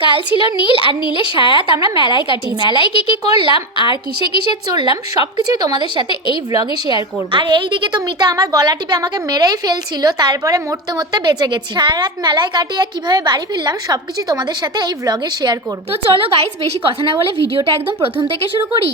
কাল ছিল নীল, আর নীলের সারা রাত আমরা মেলায় কাটি। মেলায় কি কি করলাম আর কিসে কিসে চললাম সবকিছুই তোমাদের সাথে এই ব্লগে শেয়ার করব। আর এইদিকে তো মিতা আমার গলা টিপে আমাকে মেরেই ফেলছিল, তারপরে মরতে মরতে বেঁচে গেছি। সারা রাত মেলায় কাটিয়ে কিভাবে বাড়ি ফিরলাম সবকিছু তোমাদের সাথে এই ব্লগে শেয়ার করব। তো চলো গাইস, বেশি কথা না বলে ভিডিওটা একদম প্রথম থেকে শুরু করি।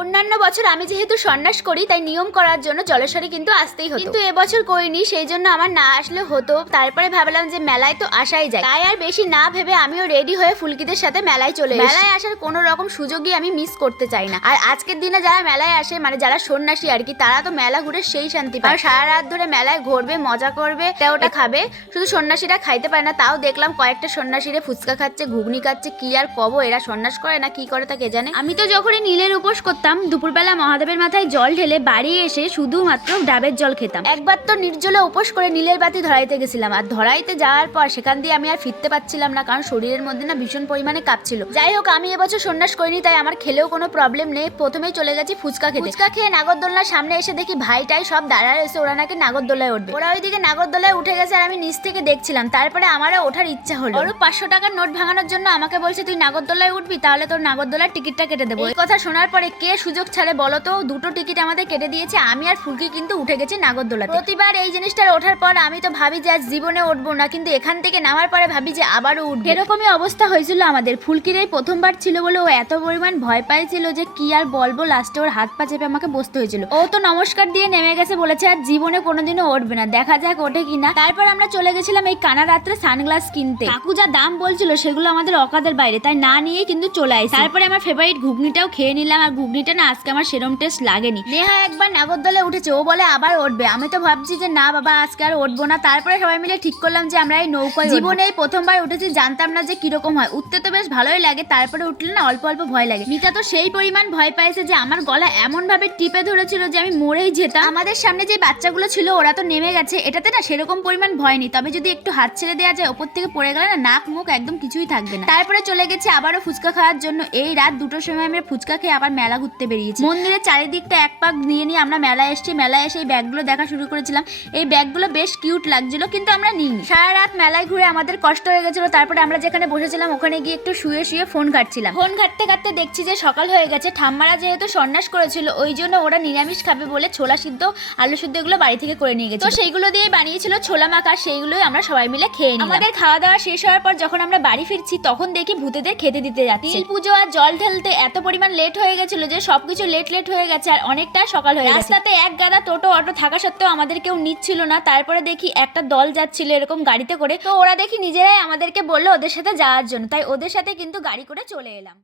অন্যান্য বছর আমি যেহেতু সন্ন্যাস করি তাই নিয়ম করার জন্য জলেশ্বরী কিন্তু আসতেই হতো, কিন্তু এবছর করিনি, সেই জন্য আমার না আসলে হতো। তারপরে ভাবলাম যে মেলায় তো আসাই যায়, তাই আর বেশি না ভেবে আমিও রেডি হয়ে ফুলকিদের সাথে মেলায় চলে এসেছি। মেলায় আসার কোনো রকম সুযোগই আমি মিস করতে চাই না। আর আজকের দিনে যারা মেলায় আসে, মানে যারা সন্ন্যাসী আর কি, তারা তো মেলা ঘুরে সেই শান্তি পায়। সারা রাত ধরে মেলায় ঘুরবে, মজা করবে, ওটা খাবে। শুধু সন্ন্যাসীরা খাইতে পারে না, তাও দেখলাম কয়েকটা সন্ন্যাসীরে ফুচকা খাচ্ছে, ঘুগনি খাচ্ছে। কি আর কবো, এরা সন্ন্যাস করে না কি করে তা কে জানে। আমি তো যখনই নীলের উপোস করতাম দুপুরবেলা মহাদেবের মাথায় জল ঢেলে বাড়ি এসে শুধুমাত্র ডাবের জল খেতাম। একবার তো নির্জলে উপোস করে নীলের বাতি ধরাইতে গেছিলাম, আর ধরাইতে যাওয়ার পর সেখান দিয়ে আমি আর ফিরতে পারছিলাম না, কারণ শরীরের মধ্যে না ভীষণ পরিমাণে কাঁপছিল। যাই হোক, আমি এবছর সন্ন্যাস করিনি, তাই আমার খেলেও কোনো প্রবলেম নেই। প্রথমেই চলে গেছি ফুচকা খেতে। ফুচকা খেয়ে নাগরদোলনার সামনে এসে দেখি ভাইটাই সব দাঁড়ায় রয়েছে, ওরা নাকি নাগরদোলায় উঠবে। ওরা ওইদিকে নাগরদোলায় উঠে গেছে আর আমি নিচ থেকে দেখছিলাম। তারপরে আমারও ওঠার ইচ্ছা হলো। ওর 500 টাকার নোট ভাঙানোর জন্য আমাকে বলছে, তুই নাগরদোলায় উঠবি, তাহলে তোর নাগরদোলার টিকিটটা কেটে দেবো। এই কথা শোনার পরে কে সুযোগ ছাড়ে বলো তো? দুটো টিকিট আমাদের কেটে দিয়েছে। আমি আর ফুলকি কিন্তু উঠে গেছি নাগরদোলাতে। প্রতিবার এই জিনিসটার ওঠার পর আমি তো ভাবি যে আজ জীবনে উঠবো না, কিন্তু এখান থেকে নামার পরে ভাবি যে আবারও উঠবো। এরকমই অবস্থা হয়েছিল আমাদের। ফুলকির এই প্রথমবার ছিল বলে ও এত পরিমাণ ভয় পাইছিল যে কি আর বলবো। লাস্টে ওর হাত পা চেপে আমাকে বসতে হয়েছিল। ও তো নমস্কার দিয়ে নেমে গেছে, বলেছে আর জীবনে কোনোদিনও উঠবে না, দেখা যাক ওঠে কিনা। তারপর আমরা চলে গেছিলাম এই কানা রাত্রে সানগ্লাস কিনতে। কাকু যা দাম বলছিল সেগুলো আমাদের অকাদের বাইরে, তাই না নিয়ে কিন্তু চলে আসি। তারপরে আমার ফেভারিট ঘুগনিটাও খেয়ে নিলাম, আর ঘুগনিটা না আজকে আমার সেরম টেস্ট লাগেনি। নেহা একবার নাগরদোলে উঠেছে, ও বলে আবার উঠবে। আমি তো ভাবছি যে না বাবা, আজকে আর উঠবো না। তারপরে সবাই মিলে ঠিক করলাম যে আমরা এই নৌকায় জীবনে এই প্রথমবার উঠেছি, জানতাম না যে কিরকম হয়। উঠতে তো বেশ ভালোই লাগে, তারপরে উঠলে না অল্প অল্প ভয় লাগে। মিতা তো সেই পরিমাণ ভয় পাইছে যে আমার গলা এমন ভাবে টিপে ধরেছিল যে আমি মরেই যেতাম। আমাদের সামনে যে বাচ্চাগুলো ছিল ওরা তো নেমে গেছে, এটাতে না সেরকম পরিমাণ ভয় নেই, তবে যদি একটু হাত ছেড়ে দেওয়া যায় ওপর থেকে পড়ে গেলে না নাক মুখ একদম কিছুই থাকবে না। তারপরে চলে গেছে আবারও ফুচকা খাওয়ার জন্য। এই রাত 2টোর সময় আমরা ফুচকা খেয়ে আবার মেলা ঘুরতে বেরিয়েছি। মন্দিরের চারিদিকটা এক পাক নিয়ে নিয়ে আমরা মেলায় এসেছি। মেলায় এসে এই ব্যাগগুলো দেখা শুরু করেছিলাম। এই ব্যাগগুলো বেশ কিউট লাগছিল, কিন্তু আমরা নিইনি। সারা রাত মেলায় ঘুরে আমাদের কষ্ট হয়ে গেছিল। তারপরে আমরা যেখানে বসেছিলাম ওখানে গিয়ে একটু শুয়ে শুয়ে ফোন ঘাটছিলাম। ফোন ঘাটতে ঘাটতে দেখছি যে সকাল হয়ে গেছে। ঠাম্মারা যেহেতু সন্ন্যাস করেছিল ওই জন্য ওরা নিরামিষ খাবে বলে ছোলা সিদ্ধ, আলু সিদ্ধ এগুলো বাড়ি থেকে করে নিয়ে গেছে। তো সেইগুলো দিয়ে বানিয়েছিল ছোলা মাখা, সেইগুলোই আমরা সবাই মিলে খেয়ে নিলাম। আমাদের খাওয়া দাওয়া শেষ হওয়ার পর যখন আমরা বাড়ি ফিরছি তখন দেখি ভূতেদের খেতে দিতে যাচ্ছে। নীল পুজো আর জল ঢালতে এত পরিমাণ লেট হয়ে গেছিল যে সবকিছু লেট হয়ে গেছে, আর অনেকটা সকাল হয়ে গেছে। রাস্তাতে এক গাদা টোটো অটো থাকা সত্ত্বেও আমাদের কেউ নিচ্ছিল না। তারপরে দেখি একটা দল যাচ্ছিল এরকম গাড়িতে করে, তো ওরা দেখি নিজেরাই আমাদেরকে বললো ওদের সাথে যাওয়ার জন্য, তাই ওদের সাথে কিন্তু গাড়ি করে চলে এলাম।